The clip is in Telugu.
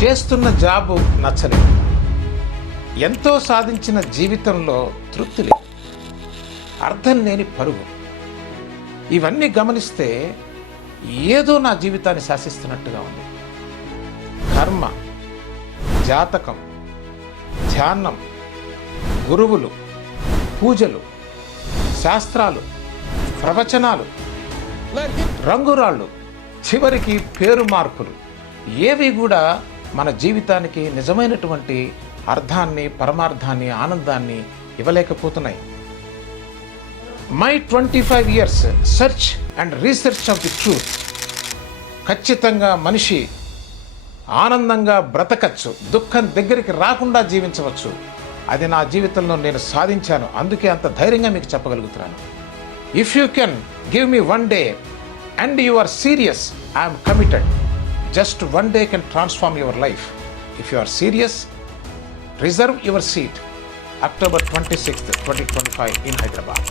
చేస్తున్న జాబు నచ్చలేదు, ఎంతో సాధించిన జీవితంలో తృప్తి లేదు, అర్థం లేని పరుగు. ఇవన్నీ గమనిస్తే ఏదో నా జీవితాన్ని శాసిస్తున్నట్టుగా ఉంది. కర్మ, జాతకం, ధ్యానం, గురువులు, పూజలు, శాస్త్రాలు, ప్రవచనాలు, రంగురాళ్ళు, చివరికి పేరు మార్పులు ఏవి కూడా మన జీవితానికి నిజమైనటువంటి అర్థాన్ని, పరమార్థాన్ని, ఆనందాన్ని ఇవ్వలేకపోతున్నాయి. My 25 years search and research of the truth. ఖచ్చితంగా మనిషి ఆనందంగా బ్రతకచ్చు, దుఃఖం దగ్గరికి రాకుండా జీవించవచ్చు. అది నా జీవితంలో నేను సాధించాను. అందుకే అంత ధైర్యంగా మీకు చెప్పగలుగుతున్నాను. If you can give me 1 day and you are serious, I am committed. Just 1 day can transform your life. If you are serious, reserve your seat October 26th, 2025 in Hyderabad.